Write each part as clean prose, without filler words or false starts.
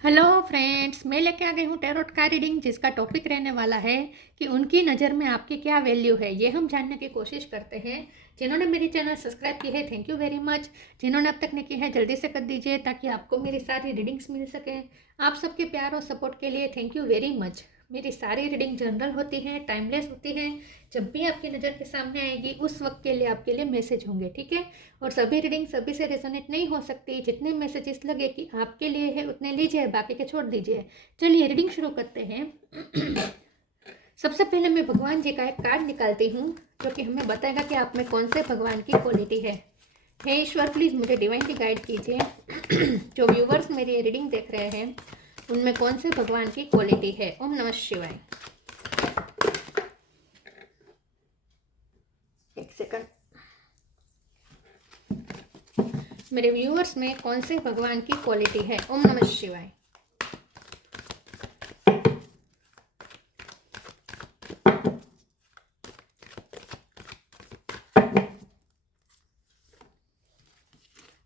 Hello friends, मैं लेके आ गई हूँ टैरोट का रीडिंग जिसका टॉपिक रहने वाला है कि उनकी नज़र में आपकी क्या वैल्यू है। ये हम जानने की कोशिश करते हैं। जिन्होंने मेरी चैनल सब्सक्राइब की है, थैंक यू वेरी मच। जिन्होंने अब तक नहीं की है, जल्दी से कर दीजिए ताकि आपको मेरी सारी रीडिंग्स मिल सके। आप सबके प्यार और सपोर्ट के लिए थैंक यू वेरी मच। मेरी सारी रीडिंग जनरल होती है, टाइमलेस होती है। जब भी आपकी नज़र के सामने आएगी उस वक्त के लिए आपके लिए मैसेज होंगे, ठीक है। और सभी रीडिंग सभी से रेजोनेट नहीं हो सकती। जितने मैसेजेस लगे कि आपके लिए है उतने लीजिए, बाकी के छोड़ दीजिए। चलिए रीडिंग शुरू करते हैं। सबसे पहले मैं भगवान जी का एक कार्ड निकालती हूँ जो कि हमें बताएगा कि आप में कौन से भगवान की क्वालिटी है। हे ईश्वर, प्लीज़ मुझे डिवाइनली गाइड कीजिए। जो व्यूवर्स मेरी रीडिंग देख रहे हैं उनमें कौन से भगवान की क्वालिटी है। ओम नमः शिवाय। एक सेकंड। मेरे व्यूअर्स में कौन से भगवान की क्वालिटी है। ओम नमः शिवाय।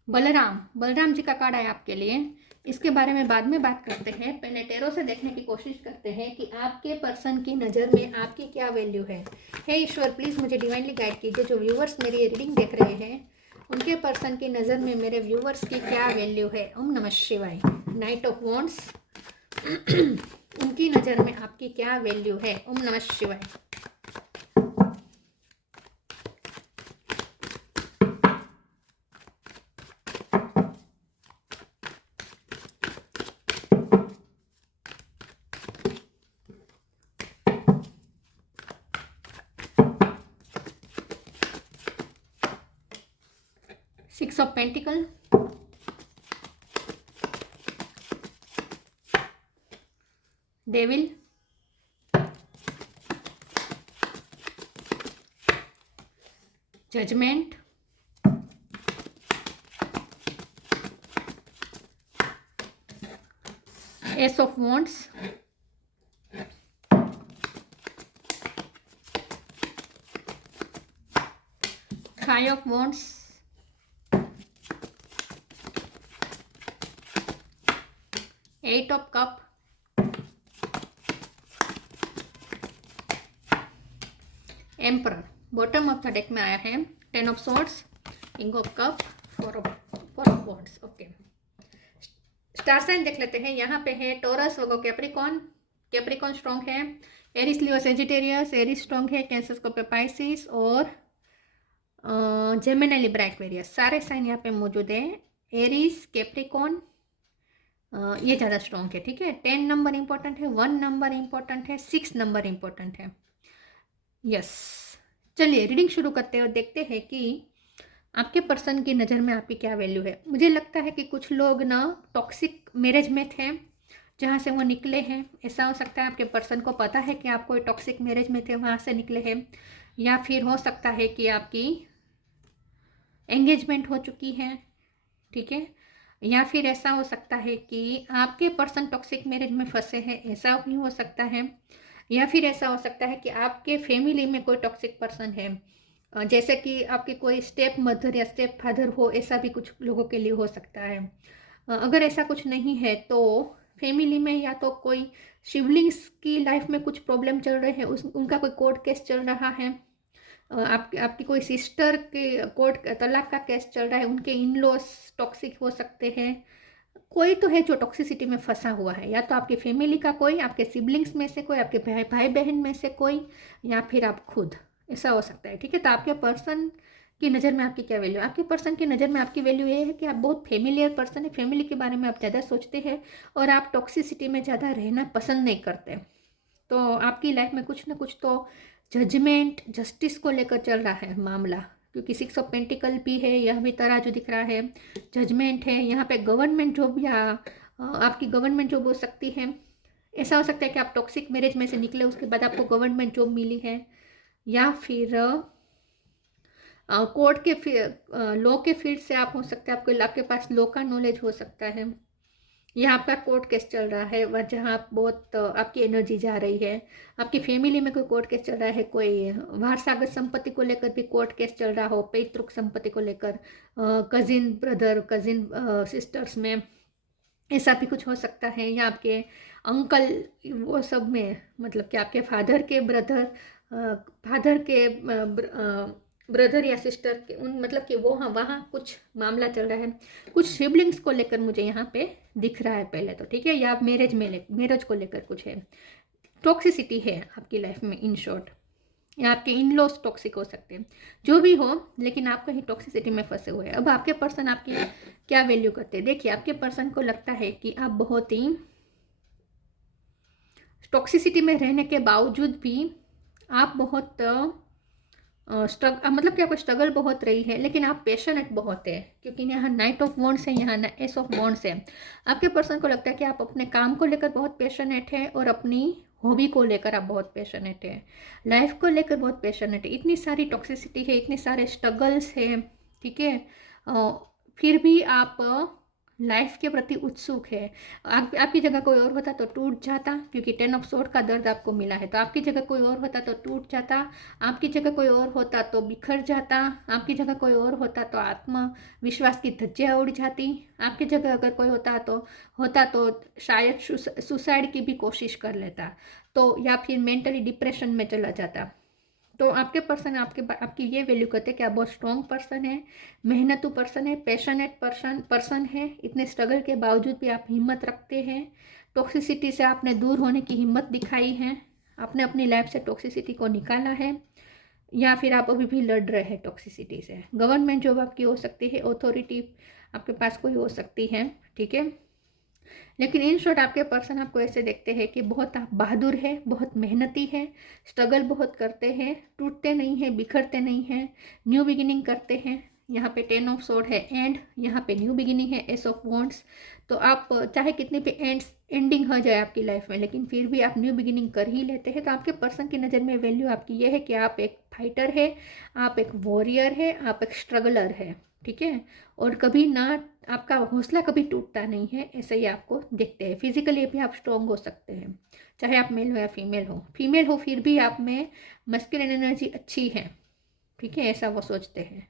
बलराम जी का कार्ड आया आपके लिए। इसके बारे में बाद में बात करते हैं। पहले टेरो से देखने की कोशिश करते हैं कि आपके पर्सन की नज़र में आपकी क्या वैल्यू है। हे ईश्वर, प्लीज़ मुझे डिवाइनली गाइड कीजिए। जो व्यूवर्स मेरी ये रीडिंग देख रहे हैं उनके पर्सन की नज़र में मेरे व्यूवर्स की क्या वैल्यू है। ओम नमः शिवाय। Night of wands. उनकी नज़र में आपकी क्या वैल्यू है। ओम नमः शिवाय। 6 of Pentacle, Devil, Judgment, Ace of Wands, Five of Wands, Eight of Cup, emperor. Bottom of the deck में आया है 10 of swords, king of cup, four of wands. Okay, star sign देख लेते हैं। यहाँ पे है Taurus, Virgo, Capricorn. Capricorn strong है। Aries, Leo, Sagittarius. Aries strong है। कैंसर, स्कॉर्पियो, पाइसिस और जेमिनी, लिब्रा, एक्वेरियस। सारे साइन यहाँ पे मौजूद है। एरिस, कैप्रिकॉन ये ज़्यादा स्ट्रॉन्ग है, ठीक है। 10 नंबर इंपॉर्टेंट है, 1 नंबर इंपॉर्टेंट है, 6 नंबर इंपॉर्टेंट है। यस, चलिए रीडिंग शुरू करते हैं और देखते हैं कि आपके पर्सन की नज़र में आपकी क्या वैल्यू है। मुझे लगता है कि कुछ लोग ना टॉक्सिक मैरिज में थे जहाँ से वो निकले हैं। ऐसा हो सकता है आपके पर्सन को पता है कि आप कोई टॉक्सिक मैरिज में थे, वहाँ से निकले हैं। या फिर हो सकता है कि आपकी एंगेजमेंट हो चुकी है, ठीक है। या फिर ऐसा हो सकता है कि आपके पर्सन टॉक्सिक मैरिज में फंसे हैं, ऐसा भी हो सकता है। या फिर ऐसा हो सकता है कि आपके फैमिली में कोई टॉक्सिक पर्सन है, जैसे कि आपकी कोई स्टेप मदर या स्टेप फादर हो, ऐसा भी कुछ लोगों के लिए हो सकता है। अगर ऐसा कुछ नहीं है तो फैमिली में या तो कोई शिवलिंग्स की लाइफ में कुछ प्रॉब्लम चल रहे हैं, उस उनका कोई कोर्ट केस चल रहा है। आपकी कोई सिस्टर के कोर्ट तलाक का केस चल रहा है, उनके इन लॉस टॉक्सिक हो सकते हैं। कोई तो है जो टॉक्सिसिटी में फंसा हुआ है, या तो आपकी फैमिली का कोई, आपके सिबलिंग्स में से कोई, आपके भाई बहन में से कोई, या फिर आप खुद। ऐसा हो सकता है, ठीक है। तो आपके पर्सन की नज़र में आपकी क्या वैल्यू है। आपके पर्सन की नज़र में आपकी वैल्यू ये है कि आप बहुत फेमिलियर पर्सन है। फैमिली के बारे में आप ज़्यादा सोचते हैं और आप टॉक्सिसिटी में ज़्यादा रहना पसंद नहीं करते। तो आपकी लाइफ में कुछ ना कुछ तो जजमेंट, जस्टिस को लेकर चल रहा है मामला, क्योंकि 6 ऑफ पेंटिकल भी है, यह भी तराजू दिख रहा है, जजमेंट है। यहाँ पे गवर्नमेंट जॉब या आपकी गवर्नमेंट जॉब हो सकती है। ऐसा हो सकता है कि आप टॉक्सिक मैरिज में से निकले, उसके बाद आपको गवर्नमेंट जॉब मिली है। या फिर कोर्ट के लॉ के फील्ड से आप हो सकते हैं, आपके पास लॉ का नॉलेज हो सकता है। यह आपका कोर्ट केस चल रहा है, वह जहाँ आप बहुत आपकी एनर्जी जा रही है। आपकी फैमिली में कोई कोर्ट केस चल रहा है, कोई वारसागत संपत्ति को लेकर भी कोर्ट केस चल रहा हो, पैतृक संपत्ति को लेकर, कजिन ब्रदर, कजिन सिस्टर्स में ऐसा भी कुछ हो सकता है, या आपके अंकल वो सब में, मतलब कि आपके फादर के ब्रदर या सिस्टर के उन, मतलब कि वो, हाँ, वहाँ कुछ मामला चल रहा है, कुछ सिबलिंग्स को लेकर मुझे यहाँ पे दिख रहा है पहले तो, ठीक है। या आप मैरिज को लेकर कुछ है, टॉक्सिसिटी है आपकी लाइफ में इन शॉर्ट, या आपके इन लॉस टॉक्सिक हो सकते हैं, जो भी हो, लेकिन आप कहीं टॉक्सिसिटी में फंसे हुए हैं। अब आपके पर्सन आपकी क्या वैल्यू करते हैं, देखिए आपके पर्सन को लगता है कि आप बहुत ही टॉक्सिसिटी में रहने के बावजूद भी आप बहुत मतलब कि आपको स्ट्रगल बहुत रही है, लेकिन आप पैशनेट बहुत है, क्योंकि यहाँ नाइट ऑफ वॉन्ड्स है, यहाँ एस ऑफ वॉन्ड्स है। आपके पर्सन को लगता है कि आप अपने काम को लेकर बहुत पैशनेट है, और अपनी हॉबी को लेकर आप बहुत पैशनेट है, लाइफ को लेकर बहुत पैशनेट है। इतनी सारी टॉक्सिसिटी है, इतने सारे स्ट्रगल्स है, ठीक है, फिर भी आप लाइफ के प्रति उत्सुक है। आपकी जगह कोई और होता तो टूट जाता, क्योंकि 10 ऑफ सोर्ड का दर्द आपको मिला है, तो आपकी जगह कोई और होता तो टूट जाता, आपकी जगह कोई और होता तो बिखर जाता, आपकी जगह कोई और होता तो आत्मविश्वास की धज्जियाँ उड़ जाती, आपकी जगह अगर कोई होता तो शायद सुसाइड की भी कोशिश कर लेता, तो या फिर मेंटली डिप्रेशन में चला जाता। तो आपके पर्सन आपकी ये वैल्यू करते हैं कि आप बहुत स्ट्रॉन्ग पर्सन है, मेहनतू पर्सन है, पैशनेट पर्सन है। इतने स्ट्रगल के बावजूद भी आप हिम्मत रखते हैं, टॉक्सिसिटी से आपने दूर होने की हिम्मत दिखाई है, आपने अपनी लाइफ से टॉक्सिसिटी को निकाला है, या फिर आप अभी भी लड़ रहे हैं टॉक्सिसिटी से। गवर्नमेंट जॉब आपकी हो सकती है, अथॉरिटी आपके पास कोई हो सकती है, ठीक है। लेकिन इन शॉर्ट आपके पर्सन आपको ऐसे देखते हैं कि बहुत आप बहादुर है, बहुत मेहनती है, स्ट्रगल बहुत करते हैं, टूटते नहीं हैं, बिखरते नहीं हैं, न्यू बिगिनिंग करते हैं। यहाँ पे 10 ऑफ सोर्ड है एंड, यहाँ पे न्यू बिगिनिंग है एस ऑफ वॉन्ड्स। तो आप चाहे कितनी भी एंडिंग हो जाए आपकी लाइफ में, लेकिन फिर भी आप न्यू बिगिनिंग कर ही लेते हैं। तो आपके पर्सन की नज़र में वैल्यू आपकी ये है कि आप एक फाइटर है, आप एक वॉरियर है, आप एक स्ट्रगलर है, ठीक है। और कभी ना, आपका हौसला कभी टूटता नहीं है, ऐसे ही आपको देखते हैं। फिजिकली भी आप स्ट्रॉन्ग हो सकते हैं, चाहे आप मेल हो या फीमेल हो फिर भी आप में मस्कुलिन एनर्जी अच्छी है, ठीक है, ऐसा वो सोचते हैं।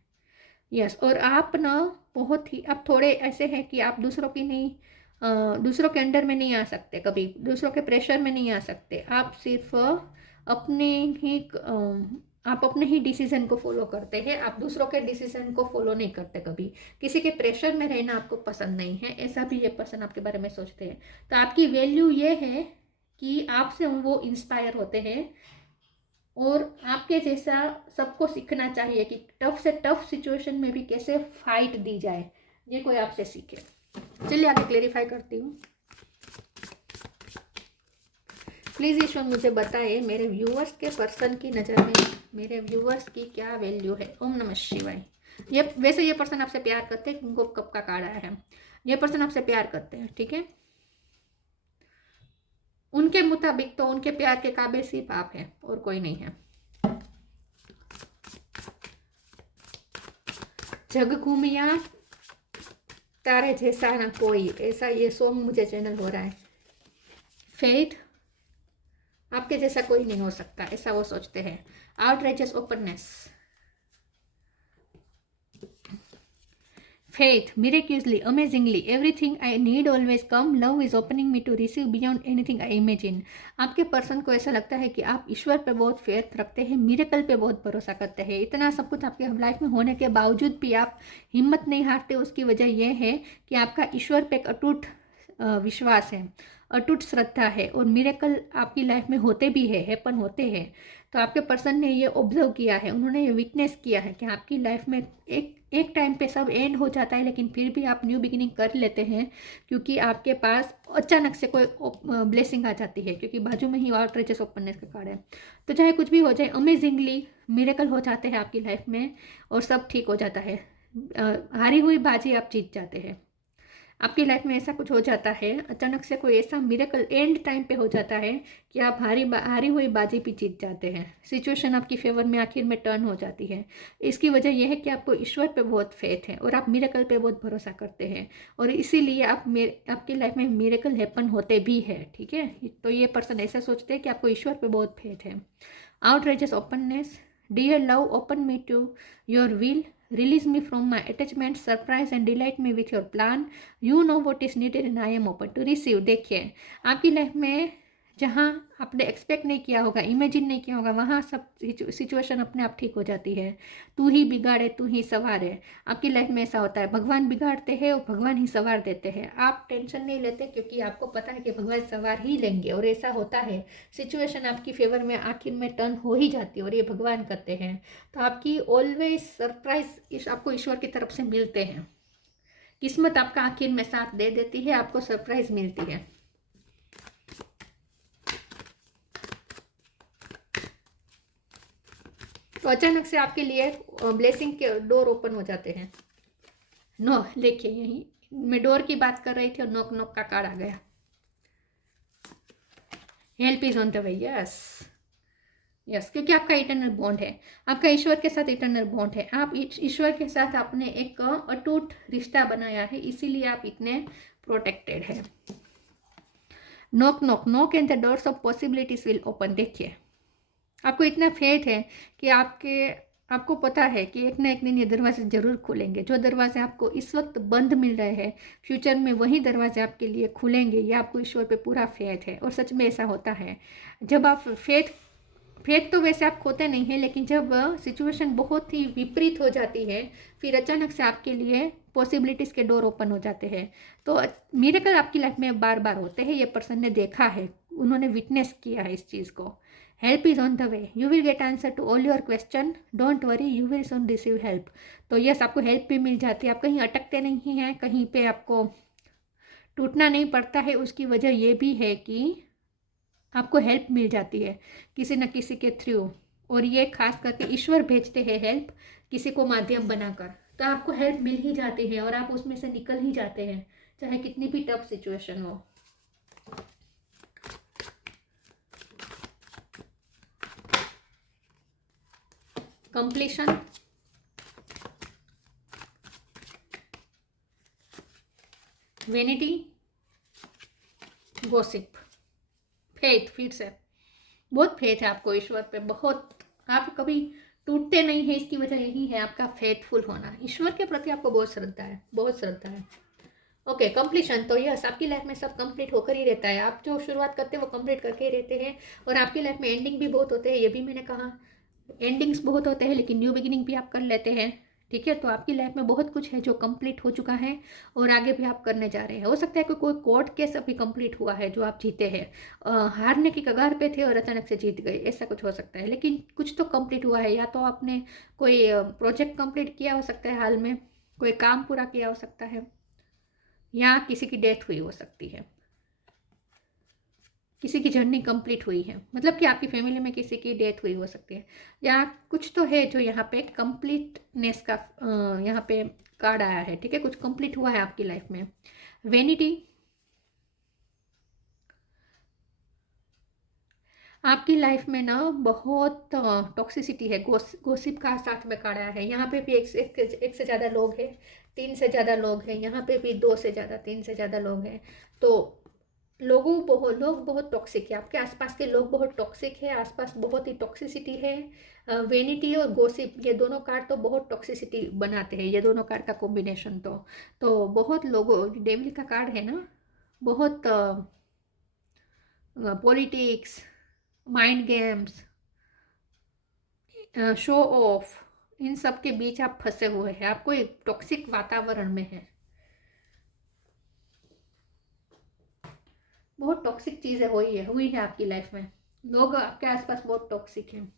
यस, और आप ना बहुत ही, आप थोड़े ऐसे हैं कि आप दूसरों की नहीं, दूसरों के अंडर में नहीं आ सकते, कभी दूसरों के प्रेशर में नहीं आ सकते। आप सिर्फ अपने ही आप अपने ही डिसीजन को फॉलो करते हैं, आप दूसरों के डिसीजन को फॉलो नहीं करते कभी। किसी के प्रेशर में रहना आपको पसंद नहीं है, ऐसा भी ये पर्सन आपके बारे में सोचते हैं। तो आपकी वैल्यू ये है कि आपसे वो इंस्पायर होते हैं, और आपके जैसा सबको सीखना चाहिए कि टफ से टफ सिचुएशन में भी कैसे फाइट दी जाए, ये कोई आपसे सीखे। चलिए आगे क्लेरिफाई करती हूँ। प्लीज़ ईश्वर मुझे बताए मेरे व्यूअर्स के पर्सन की नज़र में मेरे व्यूअर्स की क्या वैल्यू है। ओम नमः शिवाय। ये वैसे ये पर्सन आपसे प्यार करते हैं, उनको कब का कार्ड आया है, ये पर्सन आपसे प्यार करते हैं, ठीक है। उनके मुताबिक तो उनके प्यार के काबिल सिर्फ आप हैं और कोई नहीं है। जग घूमिया तारे जैसा ना कोई, ऐसा ये सॉन्ग मुझे चैनल हो रहा है। फेथ, आपके जैसा कोई नहीं हो सकता, ऐसा वो सोचते हैं। Outrageous openness, faith, miraculously, amazingly, everything I need always come, love is opening me to receive beyond anything I imagine। आपके पर्सन को ऐसा लगता है कि आप ईश्वर पे बहुत फेथ रखते हैं, मिरेकल पे बहुत भरोसा करते हैं। इतना सब कुछ आपके लाइफ में होने के बावजूद भी आप हिम्मत नहीं हारते, उसकी वजह यह है कि आपका ईश्वर पे एक अटूट विश्वास है, अटूट श्रद्धा है, और मिरेकल आपकी लाइफ में होते भी है, हैपन होते हैं। तो आपके पर्सन ने ये ऑब्जर्व किया है, उन्होंने ये विटनेस किया है कि आपकी लाइफ में एक टाइम पे सब एंड हो जाता है, लेकिन फिर भी आप न्यू बिगिनिंग कर लेते हैं, क्योंकि आपके पास अचानक से कोई ब्लेसिंग आ जाती है, क्योंकि बाजू में ही आउटरीचेस ओपननेस का कार्ड है। तो चाहे कुछ भी हो जाए, अमेजिंगली मिरेकल हो जाते हैं आपकी लाइफ में, और सब ठीक हो जाता है। हारी हुई बाजी आप जीत जाते हैं। आपकी लाइफ में ऐसा कुछ हो जाता है, अचानक से कोई ऐसा मिरेकल एंड टाइम पे हो जाता है कि आप हारी हुई बाजी भी जीत जाते हैं। सिचुएशन आपकी फेवर में आखिर में टर्न हो जाती है। इसकी वजह यह है कि आपको ईश्वर पे बहुत फेथ है, और आप मिरेकल पे बहुत भरोसा करते हैं, और इसीलिए आपकी लाइफ में मिरेकल हैपन होते भी है, ठीक है। तो ये पर्सन ऐसा सोचते हैं कि आपको ईश्वर पे बहुत फेथ है। Outrageous openness, dear love, open me to your will, release me from my attachment, surprise and delight me with your plan, you know what is needed and I am open to receive. देखिए, आपकी life में जहाँ आपने expect नहीं किया होगा, imagine नहीं किया होगा, वहाँ सब सिचुएशन अपने आप ठीक हो जाती है। तू ही बिगाड़े तू ही संवारे, आपकी लाइफ में ऐसा होता है। भगवान बिगाड़ते हैं और भगवान ही संवार देते हैं। आप टेंशन नहीं लेते क्योंकि आपको पता है कि भगवान संवार ही लेंगे, और ऐसा होता है। सिचुएशन आपकी फेवर में आखिर में टर्न हो ही जाती है, और ये भगवान करते हैं। तो आपकी ऑलवेज सरप्राइज आपको ईश्वर की तरफ से मिलते हैं। किस्मत आपका आखिर में साथ दे देती है, आपको सरप्राइज मिलती है। तो अचानक से आपके लिए ब्लेसिंग के डोर ओपन हो जाते हैं। नो, देखिए यही मैं डोर की बात कर रही थी और नॉक नॉक का कार्ड आ गया। Help is on the way. Yes yes, क्योंकि आपका इटर्नल बॉन्ड है, आपका ईश्वर के साथ इटर्नल बॉन्ड है। आप ईश्वर के साथ आपने एक अटूट रिश्ता बनाया है, इसीलिए आप इतने प्रोटेक्टेड हैं। Knock knock knock and the doors of possibilities will open. देखिए, आपको इतना फेथ है कि आपको पता है कि एक ना एक दिन ये दरवाजे जरूर खुलेंगे। जो दरवाजे आपको इस वक्त बंद मिल रहे हैं, फ्यूचर में वही दरवाजे आपके लिए खुलेंगे। ये आपको ईश्वर पे पूरा फेथ है, और सच में ऐसा होता है। जब आप फेथ तो वैसे आप खोते नहीं हैं, लेकिन जब सिचुएशन बहुत ही विपरीत हो जाती है, फिर अचानक से आपके लिए पॉसिबिलिटीज़ के डोर ओपन हो जाते हैं। तो मिरेकल आपकी लाइफ में बार बार होते हैं, ये पर्सन ने देखा है, उन्होंने विटनेस किया है इस चीज़ को। Help is on the way, you will get answer to all your question, don't worry, you will soon receive help. तो यस, आपको हेल्प भी मिल जाती है, आप कहीं अटकते नहीं हैं, कहीं पे आपको टूटना नहीं पड़ता है। उसकी वजह ये भी है कि आपको हेल्प मिल जाती है किसी न किसी के थ्रू, और ये खास करके ईश्वर भेजते हैं हेल्प किसी को माध्यम बनाकर। तो आपको हेल्प मिल ही जाती है और आप उसमें से निकल ही जाते हैं, चाहे कितनी भी टफ सिचुएशन हो। Completion, vanity, gossip, faith. फिर से बहुत फेथ है आपको ईश्वर पे, बहुत। आप कभी टूटते नहीं है, इसकी वजह यही है आपका फेथफुल होना। ईश्वर के प्रति आपको बहुत श्रद्धा है, बहुत श्रद्धा है। Okay, completion. तो यस, आपकी लाइफ में सब कंप्लीट होकर ही रहता है। आप जो शुरुआत करते हैं वो कंप्लीट करके ही रहते हैं, और आपकी लाइफ में एंडिंग भी बहुत होते हैं। ये भी मैंने कहा, एंडिंग्स बहुत होते हैं, लेकिन न्यू बिगिनिंग भी आप कर लेते हैं। ठीक है, तो आपकी लाइफ में बहुत कुछ है जो कंप्लीट हो चुका है, और आगे भी आप करने जा रहे हैं। हो सकता है कि कोई कोर्ट केस अभी कंप्लीट हुआ है जो आप जीते हैं, हारने की कगार पे थे और अचानक से जीत गए, ऐसा कुछ हो सकता है। लेकिन कुछ तो कंप्लीट हुआ है, या तो आपने कोई प्रोजेक्ट कंप्लीट किया हो सकता है, हाल में कोई काम पूरा किया हो सकता है, या किसी की डेथ हुई हो सकती है, किसी की जर्नी कंप्लीट हुई है, मतलब कि आपकी फैमिली में किसी की डेथ हुई हो सकती है, या कुछ तो है जो यहाँ पे कंप्लीटनेस का यहाँ पे कार्ड आया है। ठीक है, कुछ कंप्लीट हुआ है आपकी लाइफ में। वेनिटी, आपकी लाइफ में ना बहुत टॉक्सिसिटी है, गोसिप का साथ में कार्ड आया है। यहाँ पे भी एक से ज़्यादा लोग हैं, 3 से ज़्यादा लोग हैं, यहाँ पे भी 2 से ज़्यादा, 3 से ज़्यादा लोग हैं। तो लोग बहुत टॉक्सिक है, आपके आसपास के लोग बहुत टॉक्सिक है, आसपास बहुत ही टॉक्सिसिटी है। वेनिटी और गोसिप, ये दोनों कार्ड तो बहुत टॉक्सिसिटी बनाते हैं, ये दोनों कार्ड का कॉम्बिनेशन। तो बहुत लोगों, डेविल का कार्ड है ना, बहुत politics, mind games, show off, इन सब के बीच आप फंसे हुए हैं, आपको एक टॉक्सिक वातावरण में है। बहुत टॉक्सिक चीज़ें हुई है आपकी लाइफ में, लोग आपके आसपास बहुत टॉक्सिक हैं।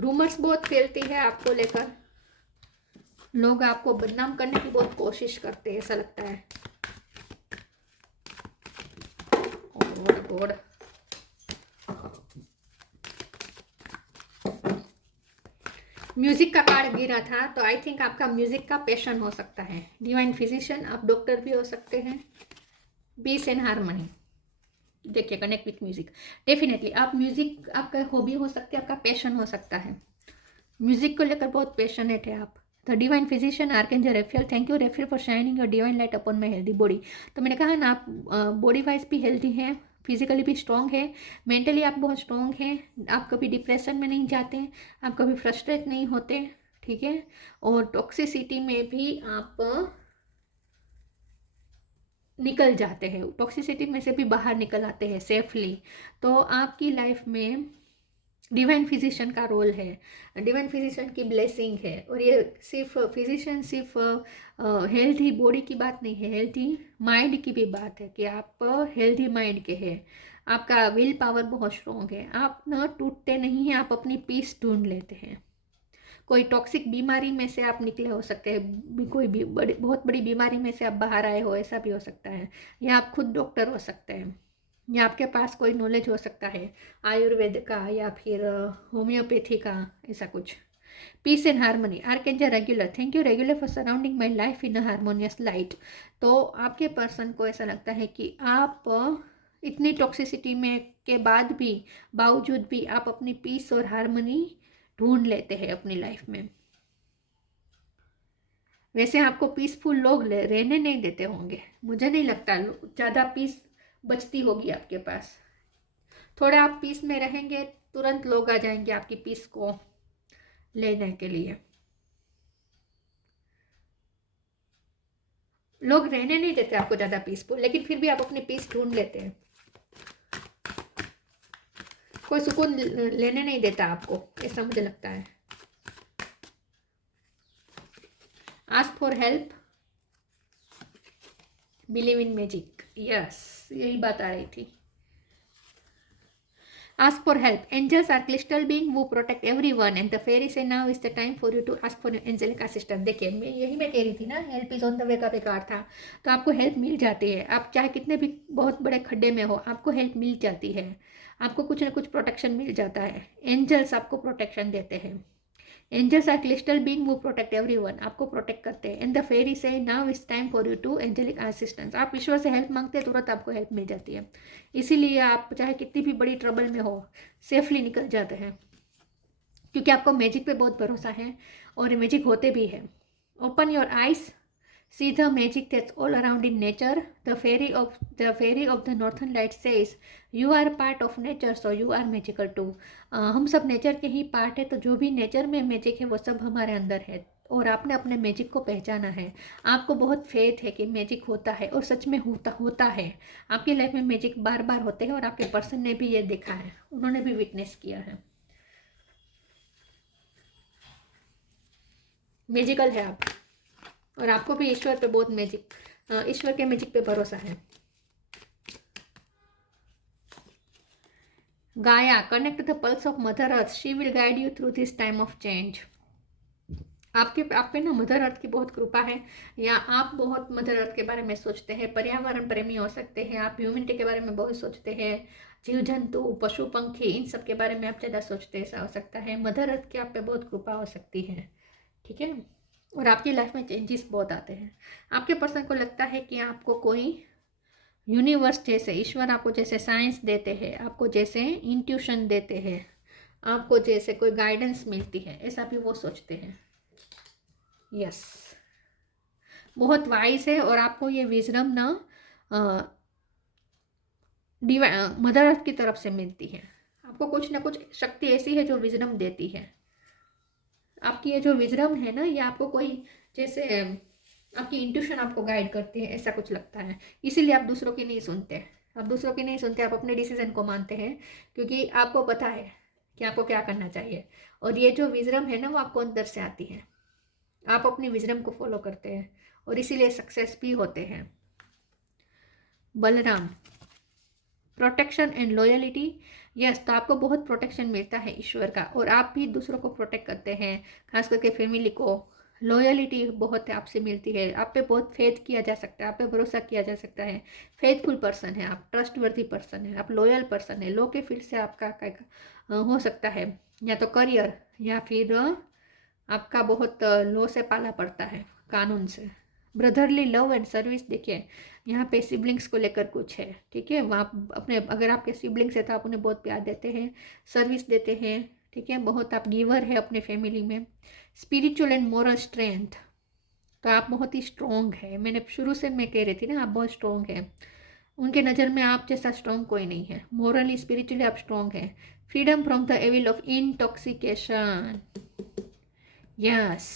रूमर्स बहुत फैलती है आपको लेकर, लोग आपको बदनाम करने की बहुत कोशिश करते हैं, ऐसा लगता है। गॉड, म्यूजिक का कार्ड गिरा था, तो आई थिंक आपका म्यूजिक का पैशन हो सकता है। डिवाइन फिजिशियन, आप डॉक्टर भी हो सकते हैं। पीस एंड हारमनी, देखिए, कनेक्ट विथ म्यूजिक। डेफिनेटली आप म्यूजिक आपका हॉबी हो सकती है, आपका पैशन हो सकता है। म्यूजिक को लेकर बहुत पैशनेट है आप, the divine physician archangel रेफेल, thank you रेफेल for shining your divine light upon my healthy body. तो मैंने कहा ना, आप बॉडी वाइज भी हेल्दी हैं, फिजिकली भी स्ट्रॉन्ग है, मेंटली आप बहुत स्ट्रॉन्ग हैं, आप कभी डिप्रेशन में नहीं जाते, आप कभी फ्रस्ट्रेट नहीं होते, ठीक है। और टॉक्सिसिटी में भी आप निकल जाते हैं, टॉक्सिसिटी में से भी बाहर निकल आते हैं सेफली। तो आपकी लाइफ में डिवाइन फिजिशियन का रोल है, डिवाइन फिजिशियन की ब्लेसिंग है। और ये सिर्फ फिजिशियन सिर्फ हेल्थी बॉडी की बात नहीं है, हेल्थी माइंड की भी बात है कि आप हेल्थी माइंड के हैं, आपका विल पावर बहुत स्ट्रॉन्ग है, आप न टूटते नहीं हैं, आप अपनी पीस ढूंढ लेते हैं। कोई टॉक्सिक बीमारी में से आप निकले हो सकते हैं, कोई भी बहुत बड़ी बीमारी में से आप बाहर आए हो, ऐसा भी हो सकता है, या आप खुद डॉक्टर हो सकते हैं, या आपके पास कोई नॉलेज हो सकता है आयुर्वेद का या फिर होम्योपैथी का, ऐसा कुछ। Peace and harmony, archangel regular, thank you regular for surrounding my life in a harmonious light. तो आपके पर्सन को ऐसा लगता है कि आप इतनी टॉक्सिसिटी में के बाद भी, बावजूद भी आप अपनी पीस और हारमोनी ढूंढ लेते हैं अपनी लाइफ में। वैसे आपको पीसफुल लोग रहने नहीं देते होंगे, मुझे नहीं लगता ज़्यादा पीस बचती होगी आपके पास। थोड़ा आप पीस में रहेंगे, तुरंत लोग आ जाएंगे आपकी पीस को लेने के लिए। लोग रहने नहीं देते आपको ज़्यादा पीसफुल, लेकिन फिर भी आप अपनी पीस ढूंढ लेते हैं। कोई सुकून लेने नहीं देता आपको, ऐसा मुझे लगता है। Ask for help, believe in magic, yes, यही बात आ रही थी। Ask for help. Angels are crystal being who protect everyone, and the fairy say now is the time for you to ask for angelic assistance. देखिए, मैं कह रही थी ना, हेल्प इज ऑन द वे का बेकार था। तो आपको हेल्प मिल जाती है, आप चाहे कितने भी बहुत बड़े खड्डे में हो, आपको हेल्प मिल जाती है, आपको कुछ ना कुछ प्रोटेक्शन मिल जाता है। एंजल्स आपको प्रोटेक्शन देते हैं। एंजल्स आर क्रिस्टल बीइंग वो प्रोटेक्ट एवरीवन, आपको प्रोटेक्ट करते हैं। एंड द फेरी से now it's time for you to angelic assistance, आप ईश्वर से हेल्प मांगते हैं, तुरंत आपको हेल्प मिल जाती है। इसीलिए आप चाहे कितनी भी बड़ी ट्रबल में हो, सेफली निकल जाते हैं, क्योंकि आपको मैजिक पे बहुत भरोसा है और मैजिक होते भी है। Open your eyes, see the magic that's all around in nature. The fairy of the northern light says you are part of nature, so you are magical too. हम सब नेचर के ही पार्ट है, तो जो भी नेचर में magic है वो सब हमारे अंदर है, और आपने अपने मैजिक को पहचाना है। आपको बहुत फेथ है कि मैजिक होता है, और सच में होता है। आपकी लाइफ में मैजिक बार बार होते हैं, और आपके पर्सन ने भी ये देखा है, उन्होंने भी विटनेस किया है। मैजिकल है आप, और आपको भी ईश्वर पे बहुत ईश्वर के मैजिक पे भरोसा है। गाया, connect the pulse of mother earth, she will guide you through this time of change. आप पे ना मदर अर्थ की बहुत कृपा है, या आप बहुत मदर अर्थ के बारे में सोचते हैं, पर्यावरण प्रेमी हो सकते हैं, आप ह्यूमनिटी के बारे में बहुत सोचते हैं, जीव जंतु, पशु पंखी, इन सब के बारे में आप ज़्यादा सोचते हैं, ऐसा हो सकता है। मदर अर्थ की आप पे बहुत कृपा हो सकती है, ठीक है। और आपकी लाइफ में चेंजेस बहुत आते हैं। आपके पर्सन को लगता है कि आपको कोई यूनिवर्स जैसे, ईश्वर आपको जैसे साइंस देते हैं, आपको जैसे इंट्यूशन देते हैं, आपको जैसे कोई गाइडेंस मिलती है, ऐसा भी वो सोचते हैं। यस, बहुत वाइज है, और आपको ये विजडम ना मदर अर्थ की तरफ से मिलती है। आपको कुछ ना कुछ शक्ति ऐसी है जो विजडम देती है। आपकी ये जो विजडम है ना, ये आपको कोई जैसे आपकी इंट्यूशन आपको गाइड करती है, ऐसा कुछ लगता है। इसीलिए आप दूसरों की नहीं सुनते, आप अपने डिसीजन को मानते हैं, क्योंकि आपको पता है कि आपको क्या करना चाहिए। और ये जो विजडम है ना, वो आपको अंदर से आती है, आप अपनी विजडम को फॉलो करते हैं, और इसीलिए सक्सेस भी होते हैं। Balram, protection and loyalty, yes, तो आपको बहुत प्रोटेक्शन मिलता है ईश्वर का, और आप भी दूसरों को प्रोटेक्ट करते हैं, खास करके फैमिली को। लॉयलिटी बहुत आपसे मिलती है, आप पे बहुत फेथ किया जा सकता है, आप पे भरोसा किया जा सकता है। फेथफुल पर्सन है आप, ट्रस्टवर्दी पर्सन है आप, लॉयल पर्सन है। लॉ के फील्ड से आपका हो सकता है, या तो करियर, या फिर आपका बहुत लॉ से पाला पड़ता है, कानून से। ब्रदरली लव एंड सर्विस, देखिए यहाँ पे सिबलिंग्स को लेकर कुछ है, ठीक है। वहाँ अपने, अगर आपके सिबलिंग्स है तो आप उन्हें बहुत प्यार देते हैं, सर्विस देते हैं, ठीक है, बहुत आप गिवर है अपने फैमिली में। स्पिरिचुअल एंड मोरल स्ट्रेंथ, तो आप बहुत ही स्ट्रॉन्ग है। मैंने शुरू से मैं कह रही थी ना, आप बहुत स्ट्रॉन्ग है। उनके नज़र में आप जैसा स्ट्रॉन्ग कोई नहीं है। मोरली स्पिरिचुअली आप स्ट्रॉन्ग है। Freedom from the evil of intoxication, yes,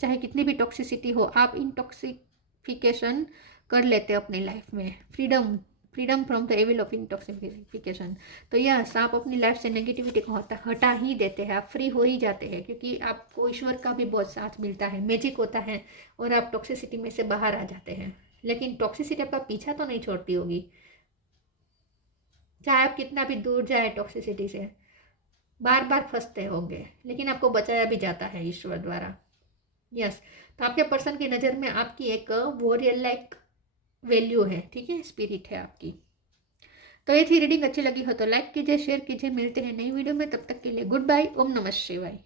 चाहे कितनी भी टॉक्सिसिटी हो आप इंटॉक्सिफिकेशन कर लेते हो अपनी लाइफ में। Freedom, freedom from the evil of intoxification. तो यस, आप अपनी लाइफ से नेगेटिविटी को हटा ही देते हैं, आप फ्री हो ही जाते हैं, क्योंकि आपको ईश्वर का भी बहुत साथ मिलता है, मैजिक होता है, और आप टॉक्सिसिटी में से बाहर आ जाते हैं। लेकिन टॉक्सिसिटी आपका पीछा तो नहीं छोड़ती होगी, चाहे आप कितना भी दूर जाए टॉक्सिसिटी से, बार बार फंसते होंगे, लेकिन आपको बचाया भी जाता है ईश्वर द्वारा। यस, तो आपके पर्सन की नज़र में आपकी एक वॉरियर लाइक वैल्यू है, ठीक है, स्पिरिट है आपकी। तो ये थी रीडिंग, अच्छी लगी हो तो लाइक कीजिए, शेयर कीजिए। मिलते हैं नई वीडियो में, तब तक के लिए गुड बाय। ओम नमः शिवाय।